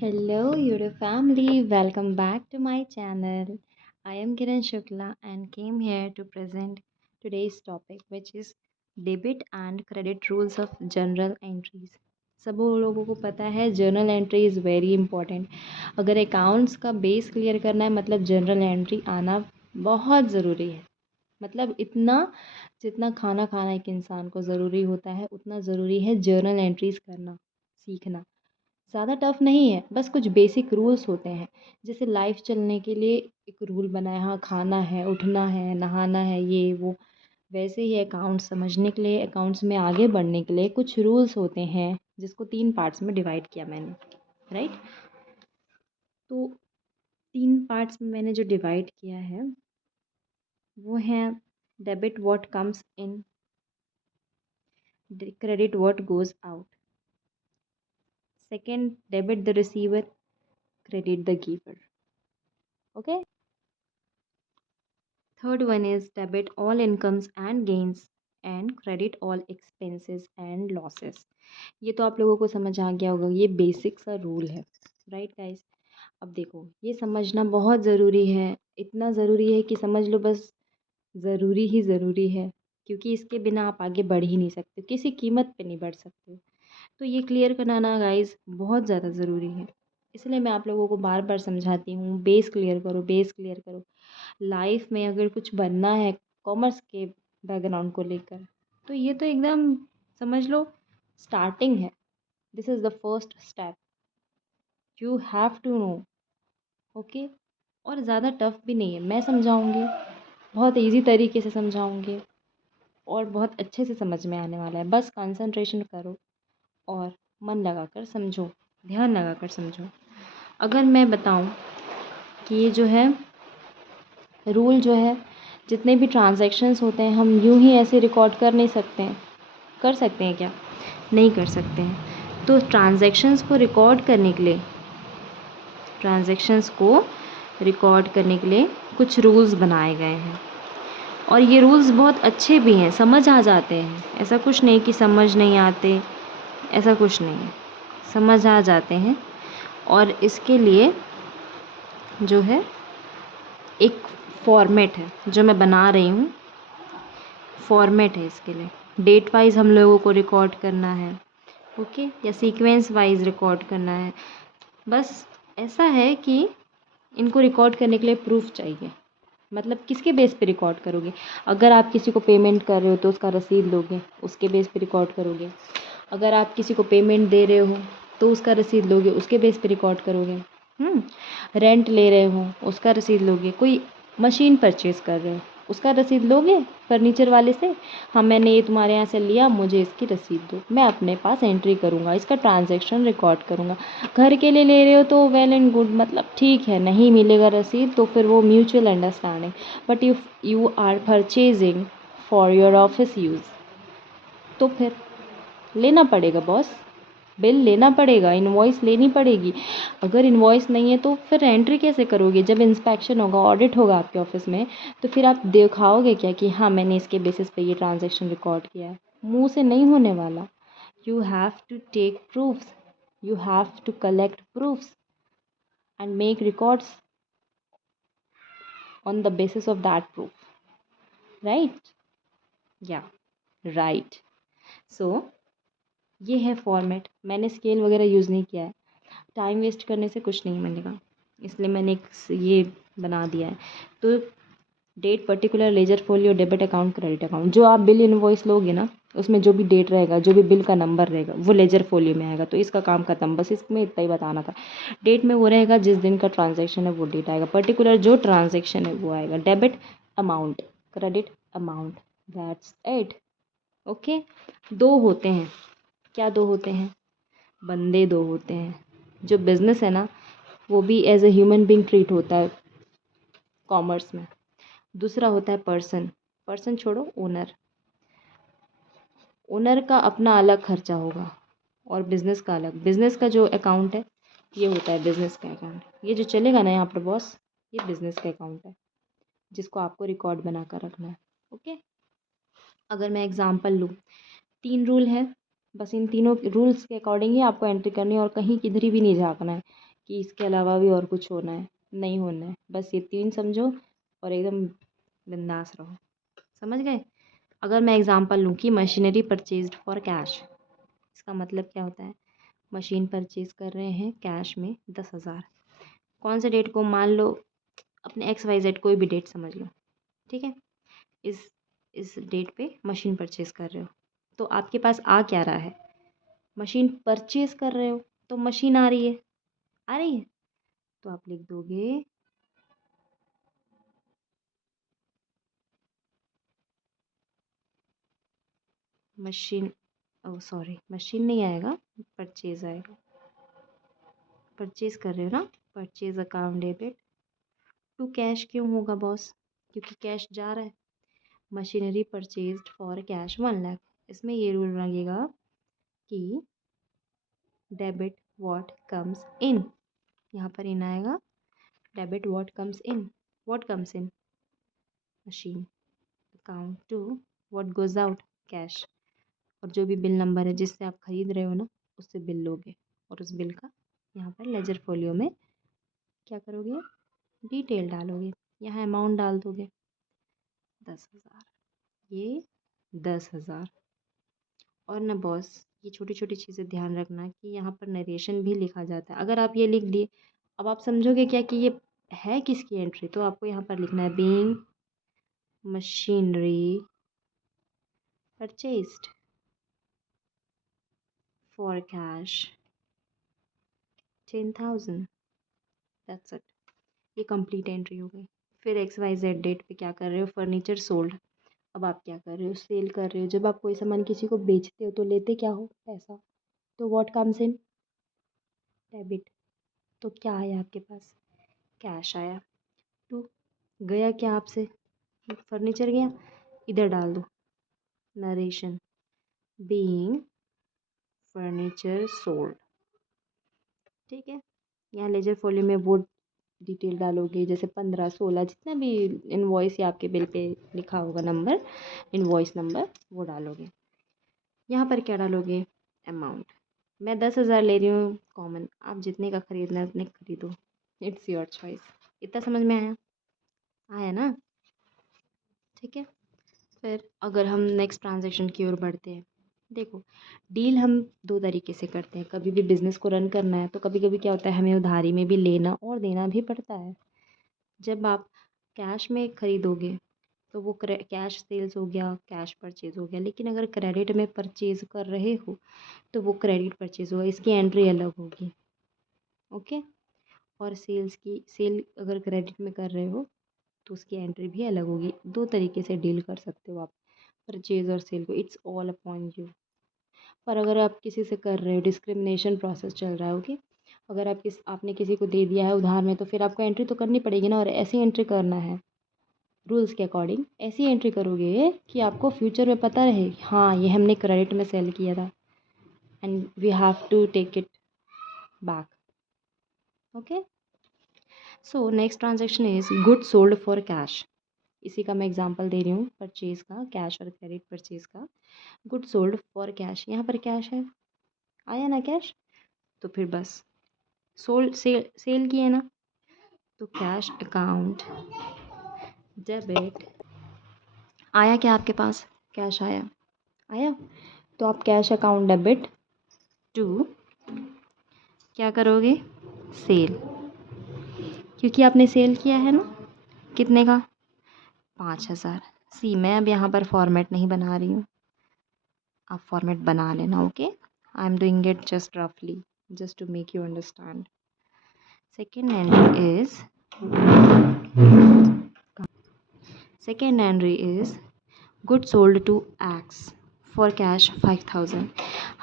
Hello, YouTube family. Welcome back to my channel. I am Kiran Shukla and came here to present today's topic, which is debit and credit rules of journal entries. सब लोगों को पता है journal entry is very important. अगर accounts का base clear करना है मतलब जर्नल एंट्री आना बहुत ज़रूरी है। मतलब इतना जितना खाना खाना एक इंसान को ज़रूरी होता है उतना ज़रूरी है जर्नल एंट्रीज़ करना सीखना। ज़्यादा टफ नहीं है, बस कुछ बेसिक रूल्स होते हैं। जैसे लाइफ चलने के लिए एक रूल बना है, हाँ खाना है, उठना है, नहाना है, ये वो। वैसे ही अकाउंट्स समझने के लिए, अकाउंट्स में आगे बढ़ने के लिए कुछ रूल्स होते हैं, जिसको 3 पार्ट्स में डिवाइड किया मैंने, राइट? तो 3 पार्ट्स में मैंने जो डिवाइड किया है, वो हैं debit what comes in, credit what goes out. Second, debit the receiver, credit the giver. Okay? Third one is debit all incomes and gains and credit all expenses and losses. ये तो आप लोगों को समझ आ गया होगा, ये बेसिक सा रूल है, राइट गाइस? अब देखो, ये समझना बहुत ज़रूरी है, इतना ज़रूरी है कि समझ लो बस ज़रूरी ही ज़रूरी है, क्योंकि इसके बिना आप आगे बढ़ ही नहीं सकते, किसी कीमत पे नहीं बढ़ सकते। तो ये क्लियर कराना गाइस बहुत ज़्यादा ज़रूरी है, इसलिए मैं आप लोगों को बार बार समझाती हूँ, बेस क्लियर करो, बेस क्लियर करो। लाइफ में अगर कुछ बनना है कॉमर्स के बैकग्राउंड को लेकर, तो ये तो एकदम समझ लो स्टार्टिंग है। This is the first step, you have to know. Okay? और ज़्यादा टफ भी नहीं है, मैं समझाऊंगी, बहुत इजी तरीके से समझाऊंगी और बहुत अच्छे से समझ में आने वाला है। बस कंसंट्रेशन करो और मन लगाकर समझो, ध्यान लगाकर समझो। अगर मैं बताऊं कि ये जो है रूल जो है, जितने भी ट्रांजैक्शंस होते हैं हम यूं ही ऐसे रिकॉर्ड कर नहीं सकते हैं। कर सकते हैं क्या? नहीं कर सकते हैं। तो ट्रांजैक्शंस को रिकॉर्ड करने के लिए कुछ रूल्स बनाए गए हैं और ये रूल्स बहुत अच्छे भी हैं, समझ आ जाते हैं। ऐसा कुछ नहीं कि समझ नहीं आते, ऐसा कुछ नहीं है, समझ आ जाते हैं। और इसके लिए जो है एक फॉर्मेट है जो मैं बना रही हूँ, फॉर्मेट है इसके लिए। डेट वाइज हम लोगों को रिकॉर्ड करना है, ओके, या सीक्वेंस वाइज रिकॉर्ड करना है। बस ऐसा है कि इनको रिकॉर्ड करने के लिए प्रूफ चाहिए। मतलब किसके बेस पे रिकॉर्ड करोगे? अगर आप किसी को पेमेंट कर रहे हो तो उसका रसीद लोगे, उसके बेस पे रिकॉर्ड करोगे। अगर आप किसी को पेमेंट दे रहे हो तो उसका रसीद लोगे, उसके बेस पे रिकॉर्ड करोगे। रेंट ले रहे हो, उसका रसीद लोगे। कोई मशीन परचेज़ कर रहे हो, उसका रसीद लोगे फर्नीचर वाले से, हाँ मैंने ये तुम्हारे यहाँ से लिया, मुझे इसकी रसीद दो। मैं अपने पास एंट्री करूँगा, इसका ट्रांजैक्शन रिकॉर्ड करूँगा। घर के लिए ले रहे हो तो वेल एंड गुड, मतलब ठीक है, नहीं मिलेगा रसीद तो फिर वो mutual understanding. But if you are purchasing for your office use तो फिर लेना पड़ेगा बॉस, बिल लेना पड़ेगा, इनवॉइस लेनी पड़ेगी। अगर इनवॉइस नहीं है तो फिर एंट्री कैसे करोगे? जब इंस्पेक्शन होगा, ऑडिट होगा आपके ऑफिस में, तो फिर आप दिखाओगे क्या कि हाँ मैंने इसके बेसिस पे ये ट्रांजैक्शन रिकॉर्ड किया है? मुंह से नहीं होने वाला। You have to take proofs, you have to collect proofs and make records on the basis of that proof, right? या राइट। सो ये है फॉर्मेट। मैंने स्केल वगैरह यूज़ नहीं किया है, टाइम वेस्ट करने से कुछ नहीं मिलेगा, इसलिए मैंने एक ये बना दिया है। तो date, particular, ledger folio, debit account, credit account, जो आप बिल इनवॉइस लोगे ना उसमें जो भी डेट रहेगा, जो भी बिल का नंबर रहेगा वो लेजर फोलियो में आएगा। तो इसका काम खत्म, बस इसमें इतना ही बताना था। डेट में वो रहेगा जिस दिन का ट्रांजैक्शन है वो डेट आएगा, पर्टिकुलर जो ट्रांजैक्शन है वो आएगा, debit amount, credit amount, that's it. Okay? दो होते हैं, क्या दो होते हैं? बंदे दो होते हैं। जो बिज़नेस है ना वो भी as a human being treat होता है कॉमर्स में। दूसरा होता है पर्सन, पर्सन छोड़ो, ओनर। ओनर का अपना अलग खर्चा होगा और बिज़नेस का अलग। बिज़नेस का जो अकाउंट है ये होता है बिज़नेस का अकाउंट। ये जो चलेगा ना यहाँ पर बॉस, ये बिज़नेस का अकाउंट है जिसको आपको रिकॉर्ड बना कर रखना है। ओके? अगर मैं एग्जांपल लूँ, 3 रूल है, बस इन तीनों रूल्स के अकॉर्डिंग ही आपको एंट्री करनी है और कहीं किधर भी नहीं झाँकना है कि इसके अलावा भी और कुछ होना है, नहीं होना है। बस ये 3 समझो और एकदम बिंदास रहो। समझ गए? अगर मैं एग्ज़ाम्पल लूँ कि मशीनरी परचेज़्ड फॉर कैश, इसका मतलब क्या होता है? मशीन परचेज़ कर रहे हैं कैश में 10,000। कौन से डेट को? मान लो अपने XYZ कोई भी डेट समझ लो, ठीक है? इस डेट पे मशीन परचेज़ कर रहे हो, तो आपके पास आ क्या रहा है? मशीन परचेज़ कर रहे हो, तो मशीन आ रही है, आ रही है? तो आप लिख दोगे मशीन, ओह सॉरी, मशीन नहीं आएगा, परचेज़ आएगा। परचेज़ कर रहे हो ना, purchase account debit to cash क्यों होगा बॉस? क्योंकि कैश जा रहा है। Machinery purchased for cash 1 lakh, इसमें ये रूल लगेगा कि डेबिट व्हाट कम्स इन, यहाँ पर इन आएगा, debit what comes in, what comes in machine account to what goes out cash. और जो भी बिल नंबर है जिससे आप खरीद रहे हो ना, उससे बिल लोगे और उस बिल का यहाँ पर लेजर फोलियो में क्या करोगे? डिटेल डालोगे, यहाँ अमाउंट डाल दोगे 10,000, ये 10,000। और ना बॉस, ये छोटी छोटी चीज़ें ध्यान रखना कि यहाँ पर नरेशन भी लिखा जाता है। अगर आप ये लिख दिए, अब आप समझोगे क्या कि ये है किसकी एंट्री, तो आपको यहाँ पर लिखना है being machinery purchased for cash 10,000, that's it. ये कंप्लीट एंट्री हो गई। फिर XYZ डेट पे क्या कर रहे हो? Furniture sold. अब आप क्या कर रहे हो? सेल कर रहे हो। जब आप कोई सामान किसी को बेचते हो तो लेते क्या हो? पैसा। तो व्हाट कम्स इन? डेबिट। तो क्या आया आपके पास? कैश आया। टू गया क्या आपसे? फर्नीचर गया, इधर डाल दो नरेशन बीइंग फर्नीचर सोल्ड, ठीक है? यहाँ लेजर फोलियो में वो डिटेल डालोगे, जैसे 15, 16 जितना भी इनवॉइस या आपके बिल पे लिखा होगा नंबर, इनवॉइस नंबर, वो डालोगे। यहाँ पर क्या डालोगे? अमाउंट। मैं 10,000 ले रही हूँ कॉमन, आप जितने का खरीदना है उतने खरीदो, इट्स योर चॉइस। इतना समझ में आया? आया ना? ठीक है। फिर अगर हम नेक्स्ट ट्रांजैक्शन की ओर बढ़ते हैं, देखो डील हम 2 तरीके से करते हैं। कभी भी बिज़नेस को रन करना है तो कभी कभी क्या होता है, हमें उधारी में भी लेना और देना भी पड़ता है। जब आप कैश में खरीदोगे तो वो कैश सेल्स हो गया, कैश परचेज़ हो गया। लेकिन अगर क्रेडिट में परचेज़ कर रहे हो तो वो क्रेडिट परचेज़ होगा, इसकी एंट्री अलग होगी, ओके? और सेल अगर क्रेडिट में कर रहे हो तो उसकी एंट्री भी अलग होगी। 2 तरीके से डील कर सकते हो आप परचेज़ और सेल को, इट्स ऑल अपॉन यू। पर अगर आप किसी से कर रहे हो, डिस्क्रिमिनेशन प्रोसेस चल रहा है, ओके? अगर आपने किसी को दे दिया है उधार में, तो फिर आपको एंट्री तो करनी पड़ेगी ना, और ऐसी एंट्री करना है रूल्स के अकॉर्डिंग। ऐसी एंट्री करोगे कि आपको फ्यूचर में पता रहे, हाँ ये हमने क्रेडिट में सेल किया था and we have to take it back, okay? So next transaction is good sold for cash. इसी का मैं एग्जांपल दे रही हूँ परचेज़ का, कैश और क्रेडिट परचेज़ का। गुड सोल्ड फॉर कैश, यहाँ पर कैश है, आया ना कैश? तो फिर बस सोल्ड सेल किए ना, तो कैश अकाउंट डेबिट आया क्या आपके पास? कैश आया, आया? तो आप कैश अकाउंट डेबिट टू क्या करोगे? सेल, क्योंकि आपने सेल किया है ना, कितने का? 5,000। सी मैं अब यहाँ पर फॉर्मेट नहीं बना रही हूँ, आप फॉर्मेट बना लेना, okay? I am doing it just रफली, just to make you understand. Second entry is good sold to X for cash 5,000।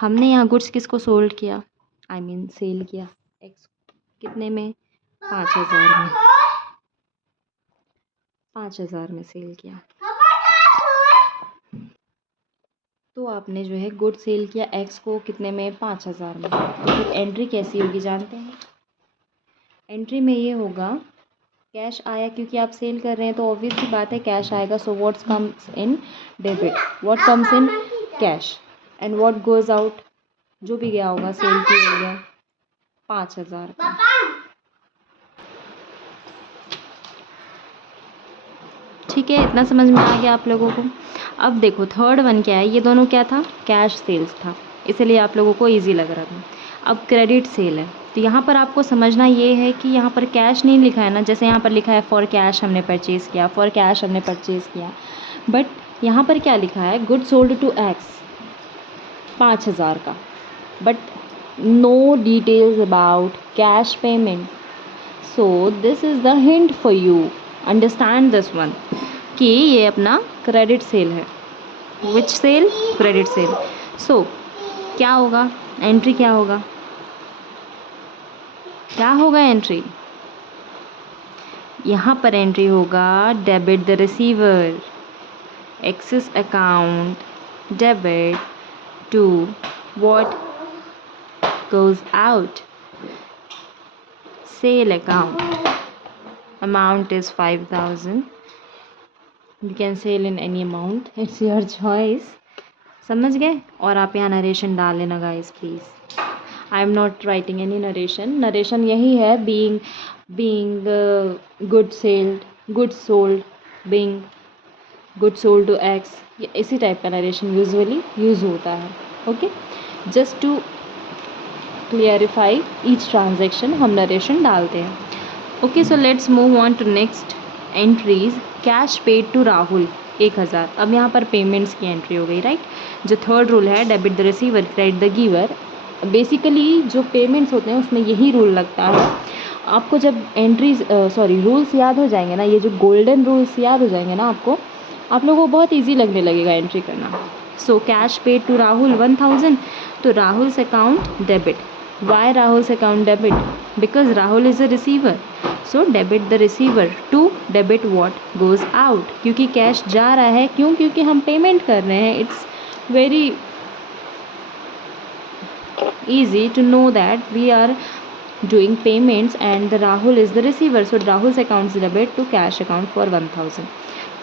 हमने यहाँ गुड्स किसको सोल्ड किया? आई मीन सेल किया एक्स, कितने में? 5,000 में, 5,000 में सेल किया। तो आपने जो है गुड सेल किया एक्स को कितने में? 5,000 में। तो फिर एंट्री कैसी होगी जानते हैं? एंट्री में ये होगा, कैश आया क्योंकि आप सेल कर रहे हैं तो ऑब्वियस सी बात है कैश आएगा। So what's comes in? Debit. What comes in? Cash. And what goes out? जो भी गया होगा सेल की हो गया 5,000 का, ठीक है, इतना समझ में आ गया आप लोगों को। अब देखो थर्ड वन क्या है, ये दोनों क्या था, कैश सेल्स था, इसलिए आप लोगों को ईजी लग रहा था। अब क्रेडिट सेल है, तो यहाँ पर आपको समझना ये है कि यहाँ पर कैश नहीं लिखा है ना, जैसे यहाँ पर लिखा है फॉर कैश हमने परचेज़ किया, फॉर कैश हमने परचेज़ किया, बट यहाँ पर क्या लिखा है, गुड सोल्ड टू एक्स 5,000 का, but no details about cash payment. So this is the hint for you, understand this one, कि ये अपना क्रेडिट सेल है। Which sale, credit sale. सो क्या होगा, एंट्री क्या होगा, क्या होगा एंट्री, यहाँ पर एंट्री होगा debit the receiver, excess account debit to what goes out, sale account, amount is 5,000, you can sell in any amount, it's your choice। समझ गए। और आप यहाँ नरेशन डाल लेना guys please, I am not writing any narration, narration यही है, being good sold, good sold, being good sold to x, इसी टाइप का नरेशन यूजुअली यूज़ होता है। Okay, just to clarify each transaction हम नरेशन डालते हैं। Okay, so let's move on to next entries. Cash paid to Rahul 1,000, अब यहाँ पर पेमेंट्स की एंट्री हो गई, राइट। जो थर्ड रूल है, debit the receiver credit the giver, basically जो पेमेंट्स होते हैं उसमें यही रूल लगता है। आपको जब एंट्रीज रूल्स याद हो जाएंगे ना, ये जो गोल्डन रूल्स याद हो जाएंगे ना आपको, आप लोगों को बहुत ईजी लगने लगेगा एंट्री करना। So cash paid to Rahul 1,000, तो Rahul's account debit. Why Rahul's account debit? Because Rahul is a receiver. So debit the receiver to debit what goes out. क्योंकि कैश जा रहा है, क्यों, क्योंकि हम पेमेंट कर रहे हैं। It's very easy to know that we are doing payments and the Rahul is the receiver. So Rahul's account is debit to cash account for 1,000.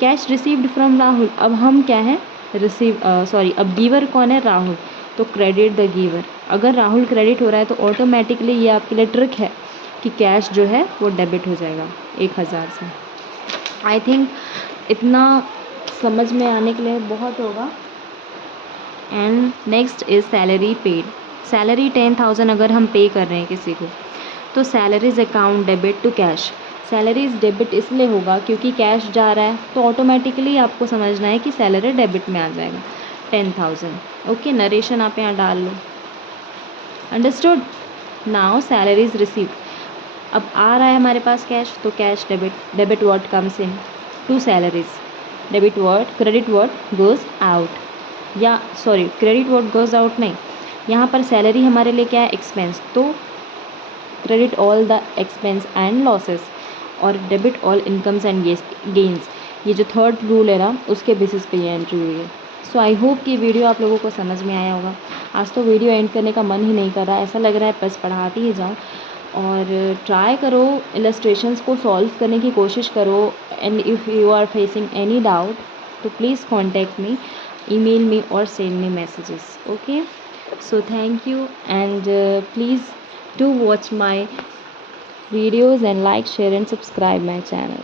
Cash received from Rahul. अब हम क्या है, अब गिवर कौन है, राहुल, तो क्रेडिट द गिवर। अगर Rahul credit हो रहा है तो ऑटोमेटिकली ये आपके लिए ट्रिक है कि कैश जो है वो डेबिट हो जाएगा 1,000 से। आई थिंक इतना समझ में आने के लिए बहुत होगा। And next is salary paid. Salary 10,000 अगर हम पे कर रहे हैं किसी को, तो salaries account debit to cash. Salaries debit इसलिए होगा क्योंकि कैश जा रहा है, तो ऑटोमेटिकली आपको समझना है कि सैलरी डेबिट में आ जाएगा 10,000। ओके, नरेशन आप यहाँ डाल लो, अंडरस्टूड। नाउ सैलरीज रिसीव्ड, अब आ रहा है हमारे पास कैश, तो cash debit, debit word comes in to salaries, debit word, credit word goes out, या क्रेडिट वर्ड गोज़ आउट नहीं, यहाँ पर सैलरी हमारे लिए क्या है, एक्सपेंस, तो credit all the expense and losses और debit all incomes and gains. ये जो थर्ड रूल है ना, उसके बेसिस पे ये एंट्री हुई है। सो आई होप कि वीडियो आप लोगों को समझ में आया होगा। आज तो वीडियो एंड करने का मन ही नहीं कर रहा, ऐसा लग रहा है बस पढ़ाती ही जाऊँ। और ट्राई करो, इलस्ट्रेशंस को सॉल्व करने की कोशिश करो। And if you are facing any doubt तो please contact me, email me or send me messages. Okay, so thank you, and please do watch my videos and like, share and subscribe my channel.